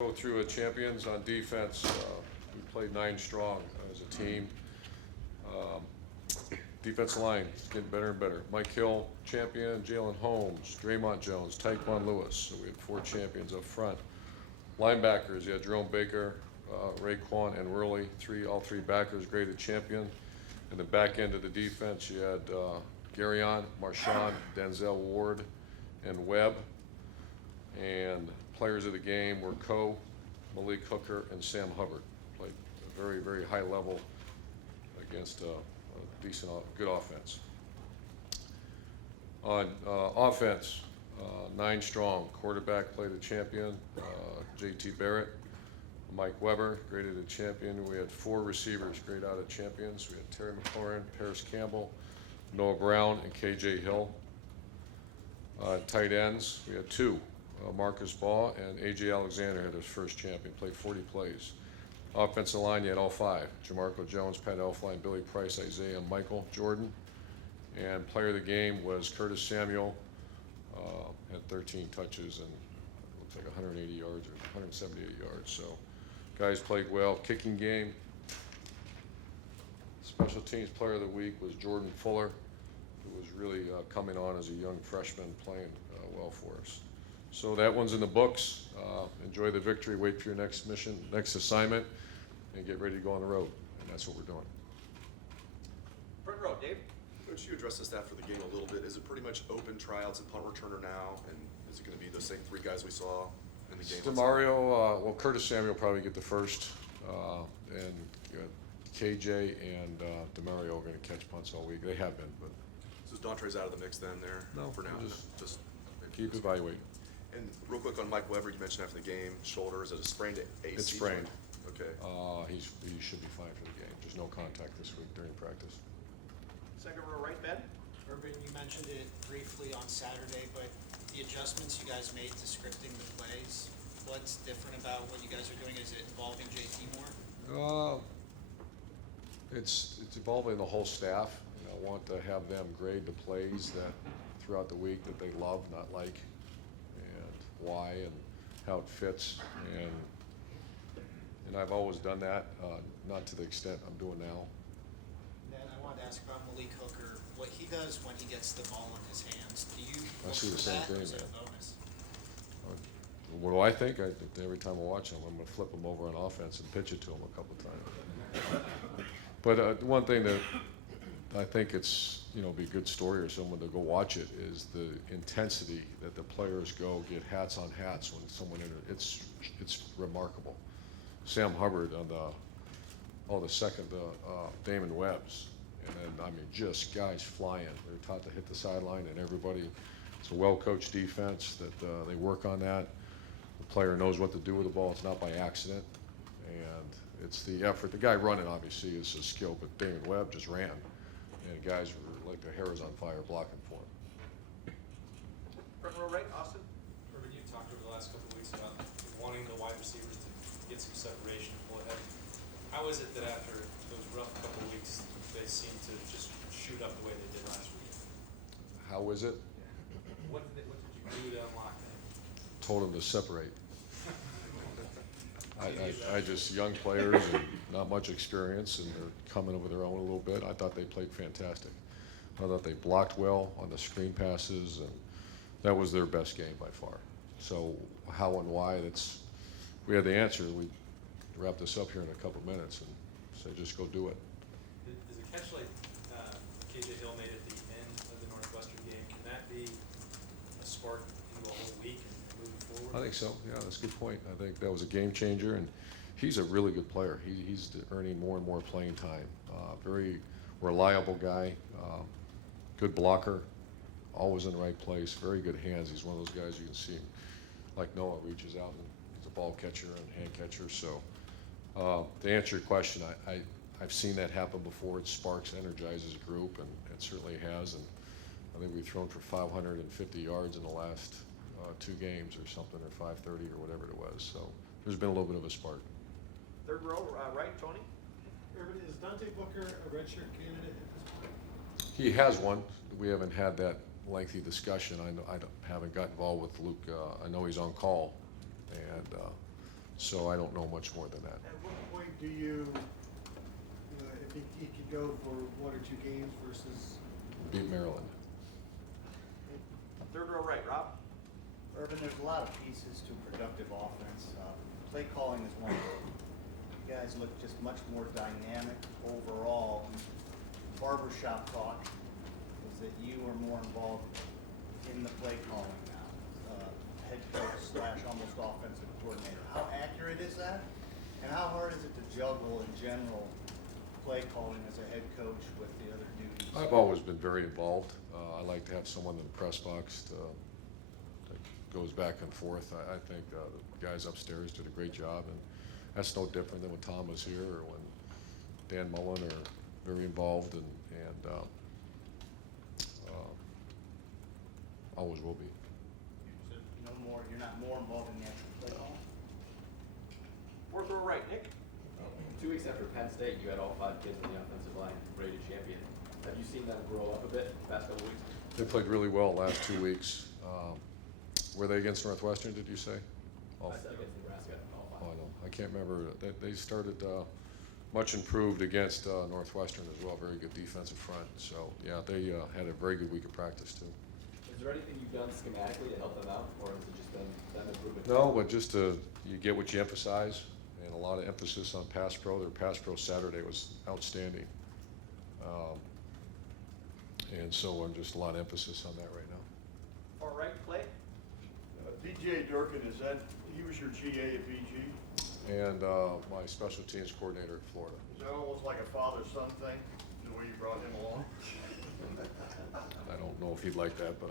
Go through champions on defense. We played 9 strong as a team. Um, Defensive line is getting better and better. Mike Hill, champion. Jalen Holmes, Draymond Jones, Tyquan Lewis. So we had 4 champions up front. Linebackers, you had Jerome Baker, Raekwon, and Worley. All three backers graded champion. And the back end of the defense, you had Garyon, Marchand, Denzel Ward, and Webb. And players of the game were Coe, Malik Hooker, and Sam Hubbard. Played a very, very high level against a decent, good offense. On offense, 9 strong. Quarterback played a champion, J.T. Barrett. Mike Weber graded a champion. We had 4 receivers grade out of champions. We had Terry McLaurin, Paris Campbell, Noah Brown, and K.J. Hill. Tight ends, we had 2. Marcus Baugh and A.J. Alexander had his first champion, played 40 plays. Offensive line, you had all 5. Jamarco Jones, Pat Elflein, Billy Price, Isaiah Michael, Jordan. And player of the game was Curtis Samuel, had 13 touches and looks like 180 yards or 178 yards. So guys played well. Kicking game. Special teams player of the week was Jordan Fuller, who was really coming on as a young freshman, playing well for us. So that one's in the books. Enjoy the victory, wait for your next mission, next assignment, and get ready to go on the road. And that's what we're doing. Front row, Dave. Coach, you addressed this after the game a little bit. Is it pretty much open tryouts and punt returner now? And is it going to be the same 3 guys we saw in the game? DeMario, well, Curtis Samuel probably get the first, and KJ and DeMario are going to catch punts all week. They have been, but So is Dauntrey's out of the mix then there no, for now? Just keep evaluating. And real quick on Mike Weber, you mentioned after the game, shoulder, is it a sprained AC? It's sprained. Okay. He should be fine for the game. There's no contact this week during practice. Second row, right, Ben. Urban, you mentioned it briefly on Saturday, but the adjustments you guys made to scripting the plays, what's different about what you guys are doing? Is it involving JT more? It's involving the whole staff. I want to have them grade the plays that throughout the week that they love, not like, and why, and how it fits. And I've always done that, not to the extent I'm doing now. And then I wanted to ask about Malik Hooker, what he does when he gets the ball in his hands. Do you I look see the for same that, or thing, is it man. a bonus? What do I think? Every time I watch him, I'm going to flip him over on offense and pitch it to him a couple of times. But one thing that I think it's, be a good story or someone to go watch it is the intensity that the players go get hats on hats when someone it's remarkable. Sam Hubbard on the second Damon Webb's, and then just guys flying. They're taught to hit the sideline, and everybody. It's a well-coached defense that they work on that. The player knows what to do with the ball. It's not by accident, and it's the effort. The guy running obviously is a skill, but Damon Webb just ran, and guys were like their hair was on fire blocking for him. Front row, right, Austin. Urban, you've talked over the last couple of weeks about wanting the wide receivers to get some separation and pull ahead. How is it that after those rough couple of weeks, they seem to just shoot up the way they did last week? How is it? What did you do to unlock that? Told them to separate. I just young players and not much experience, and they're coming over their own a little bit. I thought they played fantastic. I thought they blocked well on the screen passes, and that was their best game by far. So how and why, we had the answer. We wrap this up here in a couple of minutes and say just go do it. Is a catch like K.J. Hill made at the end of the Northwestern game, can that be a spark into a whole week and moving forward? I think so. Yeah, that's a good point. I think that was a game changer, and he's a really good player. He's earning more and more playing time. Very reliable guy, good blocker, always in the right place, very good hands. He's one of those guys you can see him, like Noah, reaches out and he's a ball catcher and hand catcher. So to answer your question, I've seen that happen before. It sparks, energizes a group, and it certainly has. And I think we've thrown for 550 yards in the last 2 games or something, or 530 or whatever it was. So there's been a little bit of a spark. Third row, right, Tony. Urban, is Dante Booker a redshirt candidate at this point? He has one. We haven't had that lengthy discussion. I haven't got involved with Luke. I know he's on call, and So I don't know much more than that. At what point do you, if you could go for 1 or 2 games versus, Beat Maryland. Third row right, Rob. Urban, there's a lot of pieces to productive offense. Play calling is one of them. You guys look just much more dynamic overall. Barbershop talk is that you are more involved in the play calling now. Head coach slash almost offensive coordinator. How accurate is that? And how hard is it to juggle in general play calling as a head coach with the other duties? I've always been very involved. I like to have someone in the press box that goes back and forth. I think the guys upstairs did a great job, and that's no different than when Tom was here or when Dan Mullen are very involved and always will be. So you're not more involved in the actual play calling? Fourth row right, Nick. 2 weeks after Penn State, you had all 5 kids on the offensive line ready to champion. Have you seen them grow up a bit the past couple weeks? They played really well the last 2 weeks. Were they against Northwestern, did you say? All I said against Nebraska, all 5. Oh, I know. I can't remember. They started much improved against Northwestern as well. Very good defensive front. So, yeah, they had a very good week of practice, too. Is there anything you've done schematically to help them out, or has it just been them improving? No, but just you get what you emphasize, and a lot of emphasis on pass pro. Their pass pro Saturday was outstanding. And so I'm just a lot of emphasis on that right now. Far right, Clay. DJ Durkin, he was your GA at BG? And my special teams coordinator at Florida. Is that almost like a father-son thing, the way you brought him along? I don't know if he'd like that, but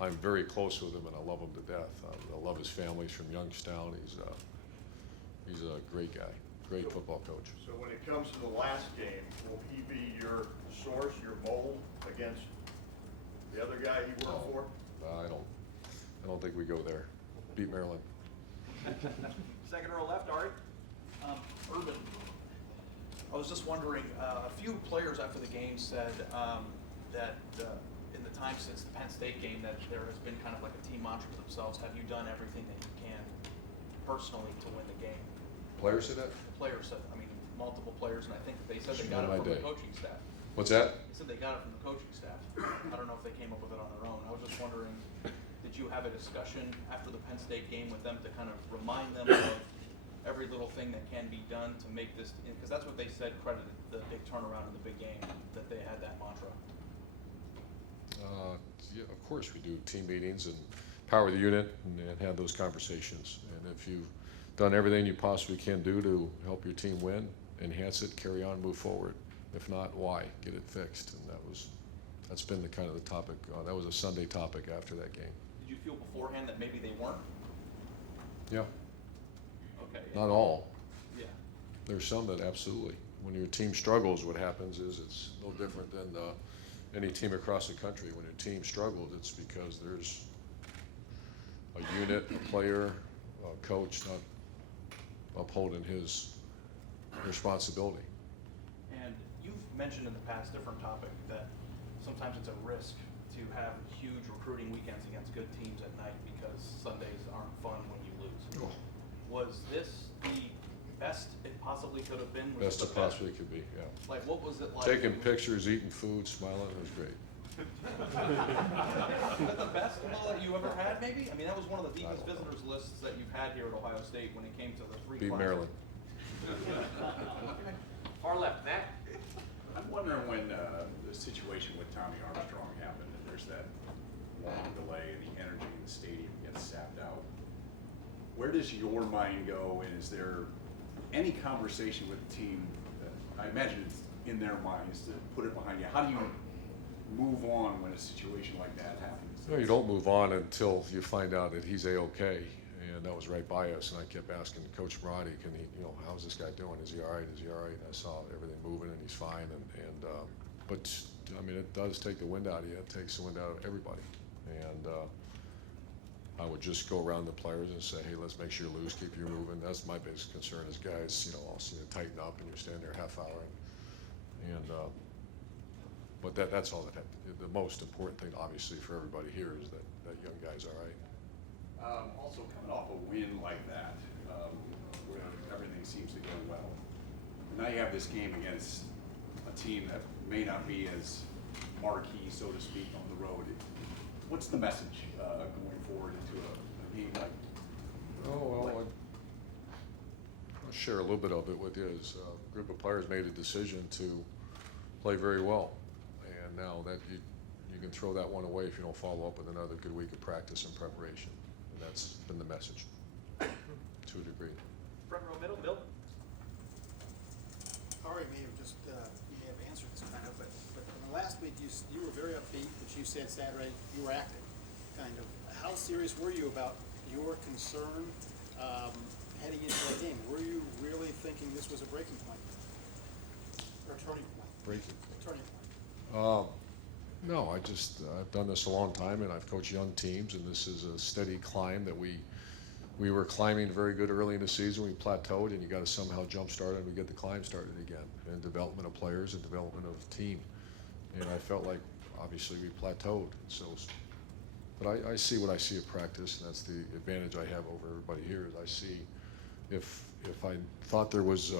I'm very close with him and I love him to death. I love his family. He's from Youngstown. He's a great guy, great football coach. So when it comes to the last game, will he be your source, your mold against the other guy he worked for? I don't think we go there. Beat Maryland. Second row left, Ari. Urban, I was just wondering, a few players after the game said that in the time since the Penn State game that there has been kind of like a team mantra to themselves. Have you done everything that you can personally to win the game? Players said that? Players said, multiple players, and I think they said they Should've got been it my from the day. coaching staff. What's that? They said they got it from the coaching staff. I don't know if they came up with it on their own. I was just wondering, did you have a discussion after the Penn State game with them to kind of remind them of every little thing that can be done to make this, because that's what they said credited the big turnaround in the big game, that they had that mantra. Yeah, of course we do team meetings and power the unit and have those conversations. And if you've done everything you possibly can do to help your team win, enhance it, carry on, move forward. If not, why? Get it fixed. And that's been the kind of the topic. That was a Sunday topic after that game. Did you feel beforehand that maybe they weren't? Yeah, Okay. not all. Yeah. There's some that absolutely. When your team struggles, what happens is it's no different than any team across the country. When your team struggles, it's because there's a unit, a player, a coach not upholding his responsibility. And you've mentioned in the past, different topic, that sometimes it's a risk to have huge recruiting weekends against good teams at night because Sundays aren't fun when you lose. Oh. Was this the best it possibly could have been? Was Best it it the possibly could be, yeah. Like, what was it like? Taking pictures, eating food, smiling, it was great. Is that the best though that you ever had, maybe? That was one of the I deepest don't know. visitors lists that you've had here at Ohio State when it came to the 3 Beat classes. Maryland. Far left, Matt. I'm wondering when the situation with Tommy Armstrong happened and there's that long delay and the energy in the stadium gets sapped out. Where does your mind go, and is there any conversation with the team that I imagine it's in their minds to put it behind you? How do you move on when a situation like that happens? No, you don't move on until you find out that he's A-OK, and that was right by us, and I kept asking Coach Marati, can he, how's this guy doing? Is he all right? Is he all right? And I saw everything moving, and he's fine, but it does take the wind out of you. It takes the wind out of everybody, and I would just go around the players and say, hey, let's make sure you lose, keep you moving. That's my biggest concern is guys, I'll see you tighten up, and you're standing there a half hour, but that's all that happened. The most important thing, obviously, for everybody here is that young guy's all right. Also, coming off a win like that, where everything seems to go well. And now you have this game against a team that may not be as marquee, so to speak, on the road. What's the message going forward into a game like? Oh, well, I'll share a little bit of it with you. Is a group of players made a decision to play very well. And now that you can throw that one away if you don't follow up with another good week of practice and preparation. And that's been the message, to a degree. Front row middle, Bill. Ari may have just, you may have answered this kind of, but in the last week, you were very upbeat, but you said Saturday you were active, kind of. How serious were you about your concern heading into that game? Were you really thinking this was a breaking point? Or a turning point? Breaking. Turning point. No, I've done this a long time, and I've coached young teams, and this is a steady climb that we were climbing very good early in the season. We plateaued, and you got to somehow jumpstart and we get the climb started again, and development of players and development of team. And I felt like obviously we plateaued. So, but I see what I see at practice, and that's the advantage I have over everybody here. Is I see if I thought there was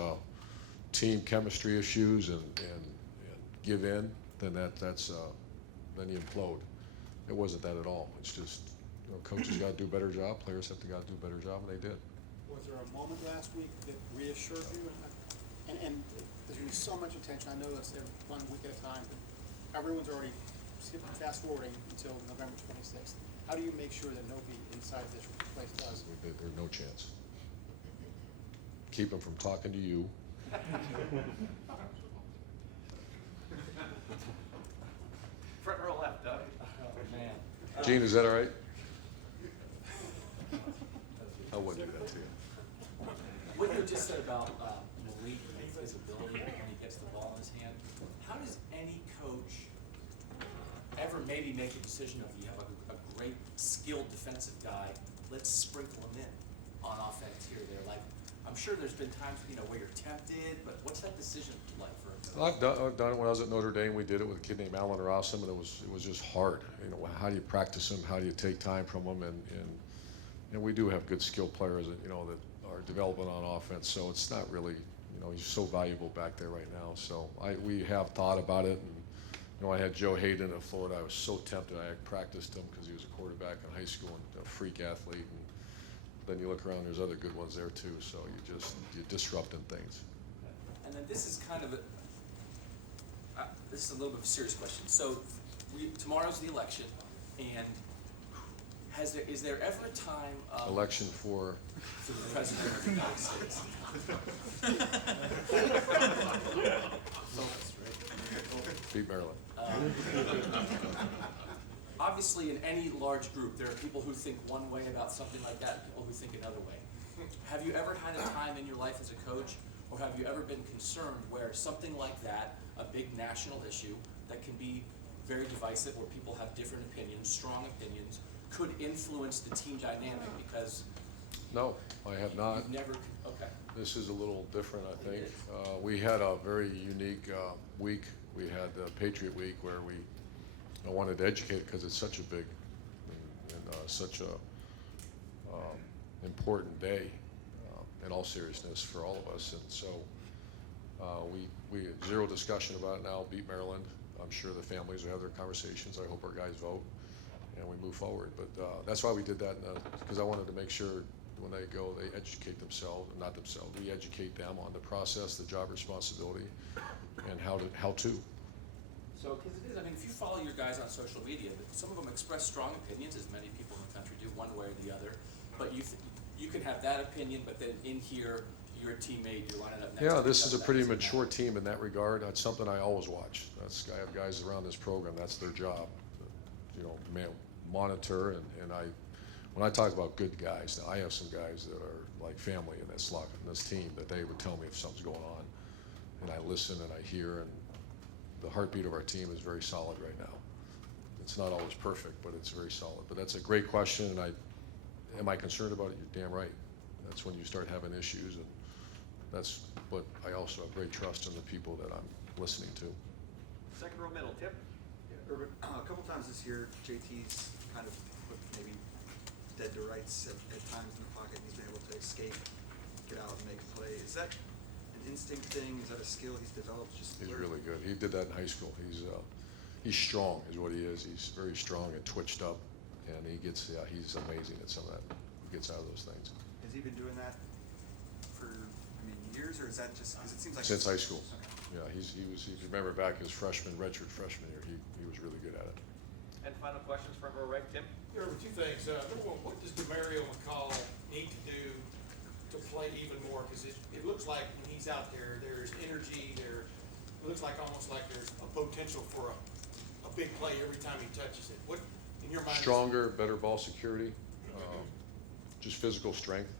team chemistry issues and give in, then that's then you implode. It wasn't that at all. It's just, coaches got to do a better job, players have to got to do a better job, and they did. Was there a moment last week that reassured you? And there's going to be so much attention. I know that's every 1 week at a time, but everyone's already fast forwarding until November 26th. How do you make sure that nobody inside this place does? There's no chance. Keep them from talking to you. Front row left, Doug. Gene, is that all right? I wouldn't do that to you. What you just said about Malik and his visibility when he gets the ball in his hand, how does any coach ever maybe make a decision of, you have a great skilled defensive guy, let's sprinkle him in on offense here or there? Like, I'm sure there's been times, where you're tempted, but what's that decision like for a coach? I've done it when I was at Notre Dame. We did it with a kid named Alan Rossum, and it was just hard. How do you practice him? How do you take time from him? And we do have good skilled players that that are developing on offense. So it's not really, he's so valuable back there right now. So we have thought about it. And I had Joe Hayden at Florida. I was so tempted. I practiced him because he was a quarterback in high school and a freak athlete. And then you look around, there's other good ones there too. So you're disrupting things. And then this is kind of this is a little bit of a serious question. So tomorrow's the election, and is there ever a time Election for the president of the United States? beat Maryland. Obviously, in any large group, there are people who think one way about something like that, and people who think another way. Have you ever had a time in your life as a coach, or have you ever been concerned where something like that, a big national issue that can be very divisive, where people have different opinions, strong opinions, could influence the team dynamic because No, I have not. you've never, okay. This is a little different, I think. We had a very unique week. We had the Patriot Week where I wanted to educate because it's such a big and such a important day in all seriousness for all of us. And so we zero discussion about it now. Beat Maryland. I'm sure the families will have their conversations. I hope our guys vote and we move forward. But that's why we did that, because I wanted to make sure when they go, they educate themselves, not themselves. We educate them on the process, the job responsibility, and how to. So, because it is, if you follow your guys on social media, some of them express strong opinions, as many people in the country do, one way or the other. But you can have that opinion, but then in here, you're a teammate, you're lining up next to Yeah, each this is a other, that pretty doesn't mature matter. team in that regard. That's something I always watch. I have guys around this program. That's their job. Monitor and when I talk about good guys, now I have some guys that are like family in this team that they would tell me if something's going on, and I listen and I hear, and the heartbeat of our team is very solid right now. It's not always perfect, but it's very solid. But that's a great question, and am I concerned about it? You're damn right. That's when you start having issues, and but I also have great trust in the people that I'm listening to. Second row middle, Tip. Urban, a couple times this year, JT's kind of put maybe dead to rights at times in the pocket. He's been able to escape Is that an instinct thing? Is that a skill he's developed? Just He's where- really good. He did that in high school. He's strong is what he is. He's very strong and twitched up, and he's amazing at some of that. He gets out of those things. Has he been doing that for, years, or is that just, because it seems like. Since high school. Okay. Yeah, if you remember back his redshirt freshman year, he was really good at it. And final questions from our right, Tim? There were two things. Number one, what does Demario McCall need to do to play even more? Because it looks like when he's out there, there's energy, it looks like almost like there's a potential for a big play every time he touches it. What, in your mind? Stronger, better ball security, just physical strength,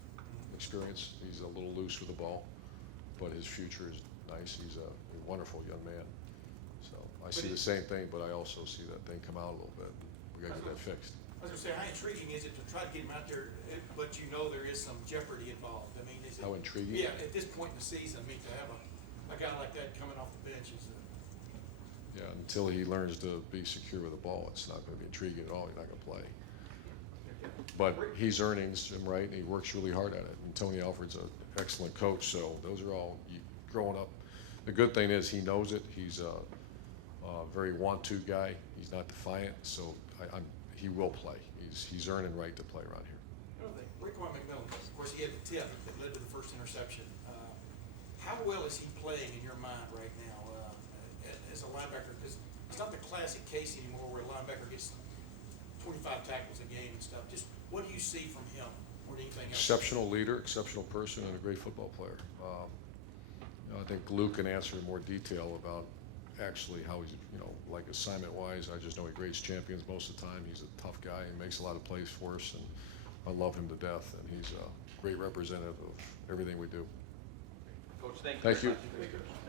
experience. He's a little loose with the ball, but his future is nice. He's a wonderful young man. So I see the same thing, but I also see that thing come out a little bit. We gotta get that fixed. I was gonna say, how intriguing is it to try to get him out there, but you know there is some jeopardy involved? I mean, is it? How intriguing? Yeah, at this point in the season, I mean, to have a guy like that coming off the bench is Yeah, until he learns to be secure with the ball, it's not gonna be intriguing at all. You're not gonna play. But he's earning him right, and he works really hard at it. And Tony Alford's an excellent coach, so those are all growing up. The good thing is he knows it. He's a very want-to guy. He's not defiant, so he will play. He's earning right to play around here. Another thing, Raekwon McMillan, of course, he had the tip that led to the first interception. How well is he playing in your mind right now as a linebacker? Because it's not the classic case anymore where a linebacker gets 25 tackles a game and stuff. Just what do you see from him more than anything else? Exceptional leader, exceptional person, and a great football player. I think Luke can answer in more detail about actually how he's, like assignment-wise. I just know he grades champions most of the time. He's a tough guy. He makes a lot of plays for us, and I love him to death. And he's a great representative of everything we do. Coach, thank you. Thank very you. much.